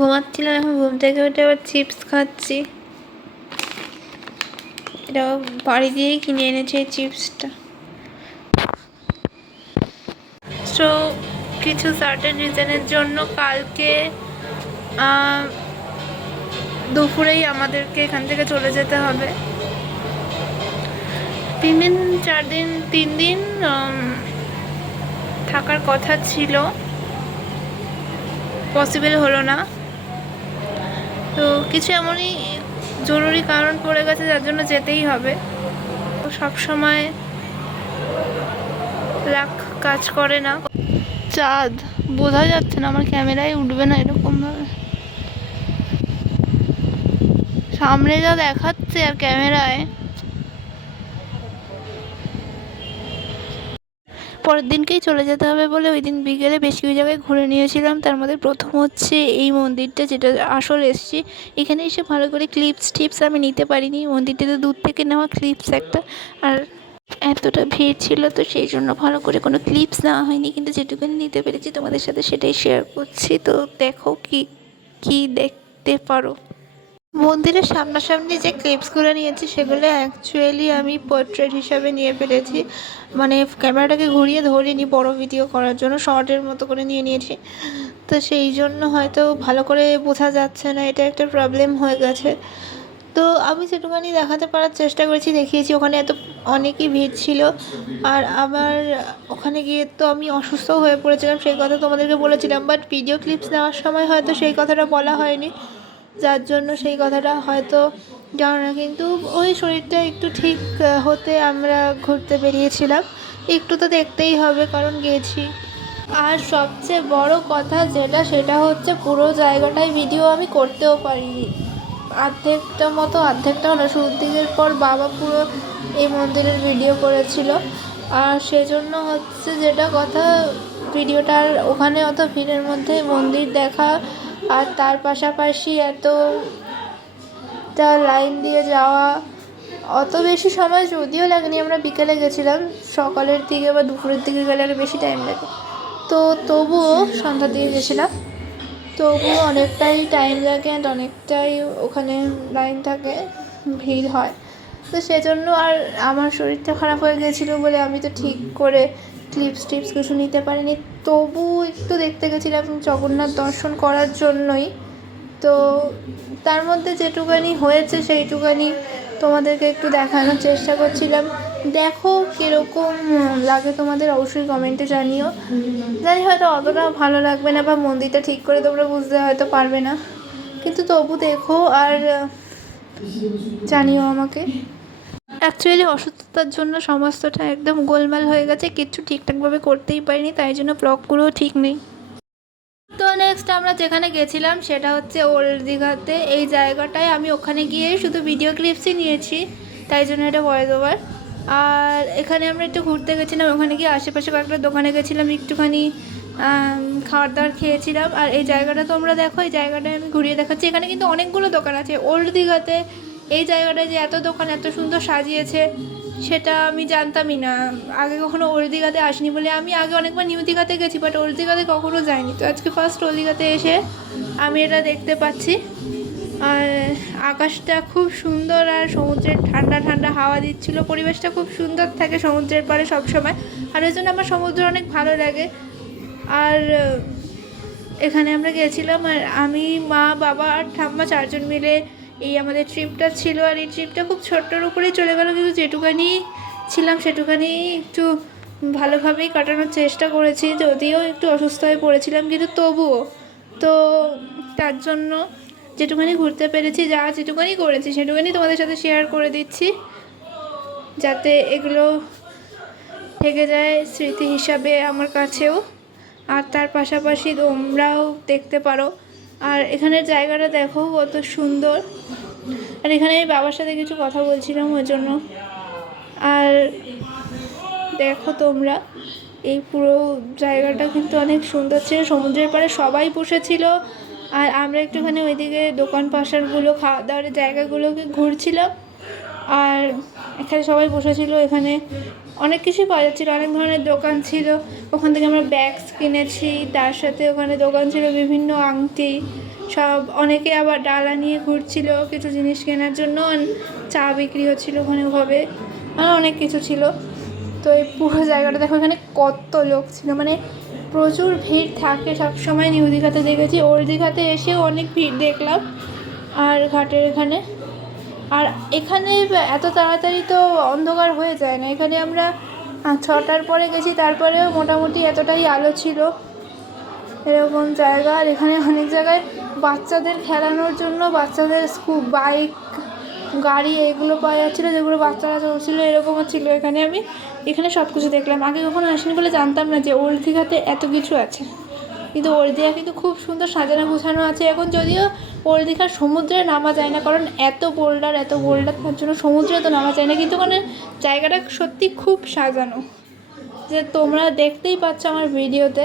ঘুমাচ্ছিলাম, এখন ঘুম থেকে উঠে আবার চিপস খাচ্ছি। এটা বাড়ি দিয়েই কিনে এনেছে এই চিপসটা। সো কিছু সার্টেন রিজনের জন্য কালকে দুপুরেই আমাদেরকে এখান থেকে চলে যেতে হবে। 3 দিন থাকার কথা ছিল, পসিবল হলো না। তো কিছু এমনই জরুরি কারণ পড়ে গেছে যার জন্য যেতেই হবে। তো সবসময় লাক কাজ করে না। চাঁদ বোঝা যাচ্ছে না, আমার ক্যামেরায় উঠবে না এরকমভাবে। সামনে যা দেখাচ্ছে আর ক্যামেরায়। পরের দিনকেই চলে যেতে হবে বলে ওই দিন বিকেলে বেশ কিছু জায়গায় ঘুরে নিয়েছিলাম। তার মধ্যে প্রথম হচ্ছে এই মন্দিরটা, যেটা আসলে এসেছি। এখানে এসে ভালো করে টিপস আমি নিতে পারিনি। মন্দিরটাতে দূর থেকে নেওয়া ক্লিপস একটা, আর এতটা ভিড় ছিল তো সেই জন্য ভালো করে কোনো ক্লিপস নেওয়া হয়নি। কিন্তু যেটুকুনি নিতে পেরেছি তোমাদের সাথে সেটাই শেয়ার করছি। তো দেখো কি দেখতে পারো। মন্দিরের সামনাসামনি যে ক্লিপসগুলো নিয়েছি সেগুলো অ্যাকচুয়ালি আমি পোর্ট্রেট হিসাবে নিয়ে ফেলেছি। মানে ক্যামেরাটাকে ঘুরিয়ে ধরিনি বড় ভিডিও করার জন্য, শর্টের মতো করে নিয়ে নিয়েছি। তো সেই জন্য হয়তো ভালো করে বোঝা যাচ্ছে না, এটা একটা প্রবলেম হয়ে গেছে। তো আমি যেটুখানি দেখাতে পারার চেষ্টা করেছি দেখিয়েছি। ওখানে অনেকই ভিড় ছিল, আর আবার ওখানে গিয়ে তো আমি অসুস্থও হয়ে পড়েছিলাম, সেই কথা তোমাদেরকে বলেছিলাম। বাট ভিডিও ক্লিপস নেওয়ার সময় হয়তো সেই কথাটা বলা হয়নি, যার জন্য সেই কথাটা হয়তো জানো না। কিন্তু ওই শরীরটা একটু ঠিক হতে আমরা ঘুরতে বেরিয়েছিলাম। একটু তো দেখতেই হবে, কারণ গেছি। আর সবচেয়ে বড় কথা যেটা, সেটা হচ্ছে পুরো জায়গাটায় ভিডিও আমি করতেও পারিনি। অর্ধেকটাও না, শুরুর দিকের পর বাবা পুরো এই মন্দিরের ভিডিও করেছিল। আর সেজন্য হচ্ছে যেটা কথা, ভিডিওটার ওখানে অত ভিড়ের মধ্যে মন্দির দেখা, আর তার পাশাপাশি এতটা লাইন দিয়ে যাওয়া, অত বেশি সময় যদিও লাগেনি। আমরা বিকেলে গেছিলাম, সকালের দিকে বা দুপুরের দিকে গেলে আরও বেশি টাইম লাগে। তো তবুও সন্ধ্যার দিকে গেছিলাম, তবুও অনেকটাই টাইম লাগে, অ্যান্ড অনেকটাই ওখানে লাইন থাকে, ভিড় হয়। তো সেজন্য আর আমার শরীরটা খারাপ হয়ে গিয়েছিলো বলে আমি তো ঠিক করে ক্লিপস কিছু নিতে পারিনি। তবু একটু দেখতে গেছিলাম জগন্নাথ দর্শন করার জন্যই। তো তার মধ্যে যেটুকানি হয়েছে সেইটুকানি তোমাদেরকে একটু দেখানোর চেষ্টা করছিলাম। দেখো কীরকম লাগে তোমাদের, অবশ্যই কমেন্টে জানিও। জানি হয়তো অতটা ভালো লাগবে না, বা মন্দিরটা ঠিক করে তোমরা বুঝতে হয়তো পারবে না, কিন্তু তবু দেখো আর জানিও আমাকে। অ্যাকচুয়ালি অসুস্থতার জন্য সমস্তটা একদম গোলমাল হয়ে গেছে, কিচ্ছু ঠিকঠাকভাবে করতেই পারিনি, তাই জন্য ব্লগগুলোও ঠিক নেই। তো নেক্সট আমরা যেখানে গেছিলাম সেটা হচ্ছে ওল্ড দীঘাতে। এই জায়গাটায় আমি ওখানে গিয়ে শুধু ভিডিও ক্লিপসই নিয়েছি, তাই জন্য এটা ভয়েস ওভার। আর এখানে আমরা একটু ঘুরতে গেছিলাম, ওখানে গিয়ে আশেপাশে কয়েকটা দোকানে গেছিলাম, একটুখানি খাবার দাবার খেয়েছিলাম। আর এই জায়গাটা তোমরা দেখো, এই জায়গাটায় আমি ঘুরিয়ে দেখাচ্ছি। এখানে কিন্তু অনেকগুলো দোকান আছে ওল্ড দীঘাতে। এই জায়গাটায় যে এত দোকান এত সুন্দর সাজিয়েছে সেটা আমি জানতামই না। আগে কখনো ওল্ড দীঘাতে আসিনি বলে, আমি আগে অনেকবার নিউ দীঘাতে গেছি, বাট ওল্ড দীঘাতে কখনো যাইনি। তো আজকে ফার্স্ট ওল্ড দীঘাতে এসে আমি এটা দেখতে পাচ্ছি। আর আকাশটা খুব সুন্দর, আর সমুদ্রের ঠান্ডা ঠান্ডা হাওয়া দিচ্ছিল। পরিবেশটা খুব সুন্দর থাকে সমুদ্রের পাড়ে সবসময়, আর ওই জন্য আমার সমুদ্র অনেক ভালো লাগে। আর এখানে আমরা গেছিলাম, আর আমি, মা, বাবা আর ঠাম্মা 4 জন মিলে এই আমাদের ট্রিপটা ছিল। আর এই ট্রিপটা খুব ছোট্টর উপরেই চলে গেল, কিন্তু যেটুকানি ছিলাম সেটুকানি একটু ভালোভাবেই কাটানোর চেষ্টা করেছি। যদিও একটু অসুস্থ হয়ে পড়েছিলাম, কিন্তু তবুও তো তার জন্য যেটুকানি ঘুরতে পেরেছি, যেটুকানি করেছি সেটুকানি তোমাদের সাথে শেয়ার করে দিচ্ছি, যাতে এগুলো থেকে যায় স্মৃতি হিসাবে আমার কাছেও, আর তার পাশাপাশি তোমরাও দেখতে পারো। আর এখানের জায়গাটা দেখো কত সুন্দর। আর এখানে আমি বাবার সাথে কিছু কথা বলছিলাম ওই জন্য। আর দেখো তোমরা, এই পুরো জায়গাটা কিন্তু অনেক সুন্দর ছিল। সমুদ্রের পাড়ে সবাই বসেছিল, আর আমরা একটুখানি ওইদিকে দোকান পাশারগুলো, খাওয়া দাওয়ার জায়গাগুলোকে ঘুরছিলাম। আর এখানে সবাই বসেছিল, এখানে অনেক কিছুই পাওয়া যাচ্ছিলো, অনেক ধরনের দোকান ছিল। ওখান থেকে আমরা ব্যাগস কিনেছি, তার সাথে ওখানে দোকান ছিল বিভিন্ন আংটি সব। অনেকে আবার ডালা নিয়ে ঘুরছিল কিছু জিনিস কেনার জন্য, চা বিক্রি হচ্ছিলো ওখানে ওভাবে, আর অনেক কিছু ছিল। তো এই পুরো জায়গাটা দেখো, এখানে কত লোক ছিল, মানে প্রচুর ভিড় থাকে সবসময়। নিউ দীঘাতে দেখেছি, ওল্ড দীঘাতে এসেও অনেক ভিড় দেখলাম আর ঘাটের এখানে। আর এখানে এত তাড়াতাড়ি তো অন্ধকার হয়ে যায় না, এখানে আমরা 6টার পরে গেছি, তারপরেও মোটামুটি এতটাই আলো ছিল। এরকম জায়গা, আর এখানে অনেক জায়গায় বাচ্চাদের খেলানোর জন্য বাচ্চাদের বাইক গাড়ি এগুলো পাওয়া যাচ্ছিলো, যেগুলো বাচ্চারা চলছিলো, এরকমও ছিল এখানে। আমি এখানে সব কিছু দেখলাম, আগে কখনো আসিনি বলে জানতাম না যে ওল্ড দীঘাতে এত কিছু আছে। কিন্তু ওল্ড দীঘা কিন্তু খুব সুন্দর সাজানো গোছানো আছে এখন। যদিও ওল্ড দীঘার সমুদ্রে নামা যায় না, কারণ এত বোল্ডার তার জন্য সমুদ্রে তো নামা যায় না, কিন্তু ওখানে জায়গাটা সত্যি খুব সাজানো, যে তোমরা দেখতেই পাচ্ছ আমার ভিডিওতে।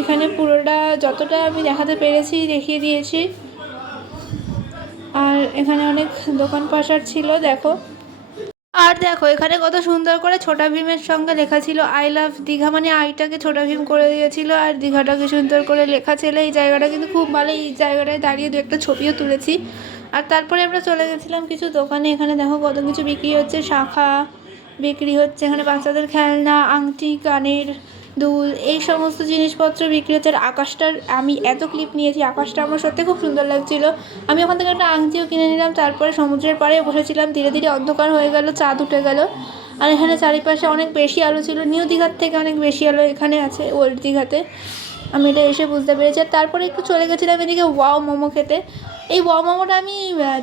এখানে পুরোটা যতটা আমি দেখাতে পেরেছি দেখিয়ে দিয়েছি। আর এখানে অনেক দোকান পাশার ছিল দেখো। আর দেখো এখানে কত সুন্দর করে ছোটা ভীমের সঙ্গে লেখা ছিল আই লাভ দীঘা, মানে আইটাকে ছোটা ভীম করে দিয়েছিল আর দীঘাটাকে সুন্দর করে লেখা ছিল। এই জায়গাটা কিন্তু খুব ভালো, এই জায়গাটায় দাঁড়িয়ে 2-একটা ছবিও তুলেছি। আর তারপরে আমরা চলে গেছিলাম কিছু দোকানে। এখানে দেখো কত কিছু বিক্রি হচ্ছে, শাখা বিক্রি হচ্ছে, এখানে বাচ্চাদের খেলনা, আংটি, কানের দুল, এই সমস্ত জিনিসপত্র বিক্রি হচ্ছে। আর আকাশটার আমি এত ক্লিপ নিয়েছি, আকাশটা আমার সত্যি খুব সুন্দর লাগছিল। আমি ওখান থেকে একটা আংটিও কিনে নিলাম। তারপরে সমুদ্রের পাড়ে বসেছিলাম, ধীরে ধীরে অন্ধকার হয়ে গেল, চাঁদ উঠে গেল। আর এখানে চারিপাশে অনেক বেশি আলো ছিল, নিউ দীঘার থেকে অনেক বেশি আলো এখানে আছে ওল্ড দীঘাতে, আমি এটা এসে বুঝতে পেরেছি। আর তারপরে একটু চলে গেছিলাম এদিকে ওয়াও মোমো খেতে। এই ওয়াও মোমোটা আমি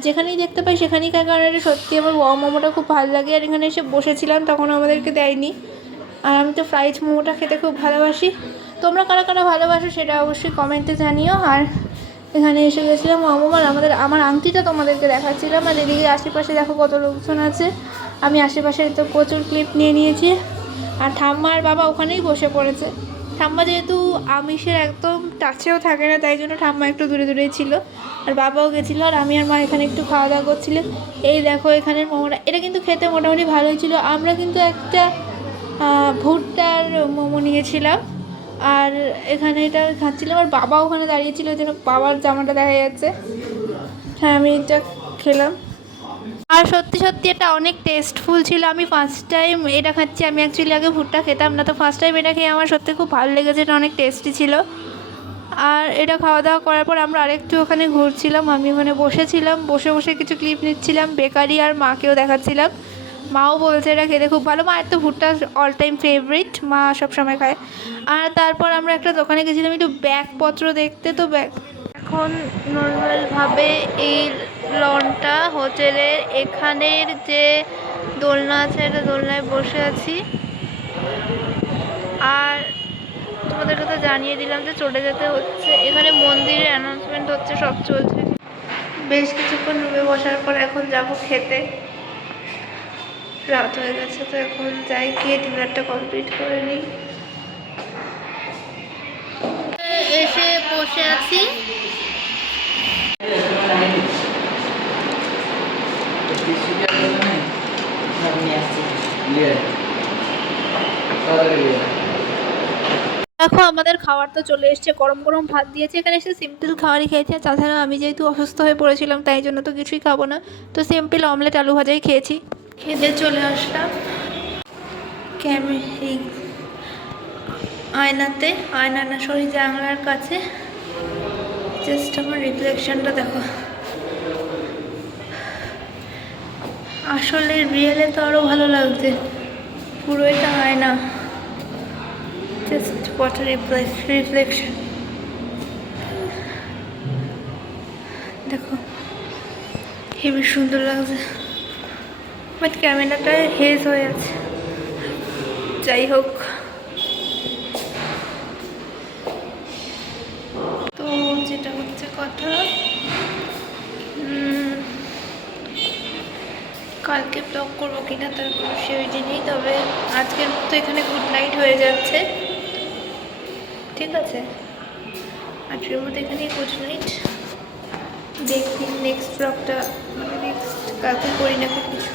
যেখানেই দেখতে পাই সেখানেই খাই, কারণ এটা সত্যি আমার ওয়াও মোমোটা খুব ভালো লাগে। আর এখানে এসে বসেছিলাম তখন আমাদেরকে দেয়নি। আর আমি তো ফ্রাইড মোমোটা খেতে খুব ভালোবাসি। তোমরা কারা কারা ভালোবাসো সেটা অবশ্যই কমেন্টে জানিও। আর এখানে এসে গেছিলাম মোমো, আর আমার আংটিটা তোমাদেরকে দেখাচ্ছিলাম। আর এদিকে আশেপাশে দেখো কত লোকজন আছে, আমি আশেপাশে তো প্রচুর ক্লিপ নিয়ে নিয়েছি। আর ঠাম্মা আর বাবা ওখানেই বসে পড়েছে। ঠাম্মা যেহেতু আমিষের একদম টাচেও থাকে না, তাই জন্য ঠাম্মা একটু দূরে দূরেই ছিল, আর বাবাও গেছিলো। আর আমি আর মা এখানে একটু খাওয়া দাওয়া করছিলাম। এই দেখো এখানের মোমোটা, এটা কিন্তু খেতে মোটামুটি ভালোই ছিল। আমরা কিন্তু একটা ভুট্টার মোমো নিয়েছিলাম, আর এখানে এটা খাচ্ছিলাম। আর বাবা ওখানে দাঁড়িয়েছিল, যেন বাবার জামাটা দেখা যাচ্ছে। হ্যাঁ, আমি এটা খেলাম, আর সত্যি সত্যি এটা অনেক টেস্টফুল ছিল। আমি ফার্স্ট টাইম এটা খাচ্ছি, আমি অ্যাকচুয়ালি আগে ভুট্টা খেতাম না, তো ফার্স্ট টাইম এটা খেয়ে আমার সত্যি খুব ভালো লেগেছে, এটা অনেক টেস্টি ছিল। আর এটা খাওয়া দাওয়া করার পর আমরা আরেকটু ওখানে ঘুরছিলাম, আমি ওখানে বসেছিলাম, বসে বসে কিছু ক্লিপ নিচ্ছিলাম বেকারি, আর মাকেও দেখাচ্ছিলাম। মাও বলছে এটা খেতে খুব ভালো, মায়ের তো ভুট্টা অল টাইম ফেভারিট, মা সব সময় খায়। আর তারপর আমরা একটা দোকানে গেছিলাম একটু ব্যাগপত্র দেখতে, তো ব্যাগ এখন নর্মালভাবে এই লনটা হোটেলের এখানের যে দোলনা আছে, এটা দোলনায় বসে আছি। আর তোমাদেরকে তো জানিয়ে দিলাম যে চলে যেতে হচ্ছে, এখানে মন্দিরের অ্যানাউন্সমেন্ট হচ্ছে, সব চলছে। বেশ কিছুক্ষণ রুমে বসার পর এখন যাব খেতে, রাত হয়ে গেছে, তো এখন যাই, গিয়ে ডিনারটা কমপ্লিট করে নিই। এসে বসে আছি, দেখো আমাদের খাবার তো চলে এসছে, গরম গরম ভাত দিয়েছে। এখানে এসে সিম্পল খাবারই খেয়েছি, আর তাছাড়া আমি যেহেতু অসুস্থ হয়ে পড়েছিলাম তাই জন্য তো কিছুই খাবো না, তো সিম্পল অমলেট আলু ভাজাই খেয়েছি। খেতে চলে আসলাম এই আয়নাতে, আয়না না সরি জানলার কাছে, জাস্ট আমার রিফ্লেকশনটা দেখো। আসলে রিয়েলে তো আরও ভালো লাগছে, পুরো এটা আয়না, জাস্ট ওয়াটার রিফ্লেকশন দেখো, হেবি সুন্দর লাগছে। বাট ক্যামেরাটা হেজ হয়ে আছে, যাই হোক। তো যেটা হচ্ছে কথা, কালকে ব্লগ করবো কিনা তার কোনো সিওরিটি নেই, তবে আজকের মতো এখানে গুড নাইট হয়ে যাচ্ছে, ঠিক আছে? আজকের মতো এখানেই গুড নাইট, দেখি নেক্সট ব্লগটা, মানে নেক্সট কালকে করি না কিছু।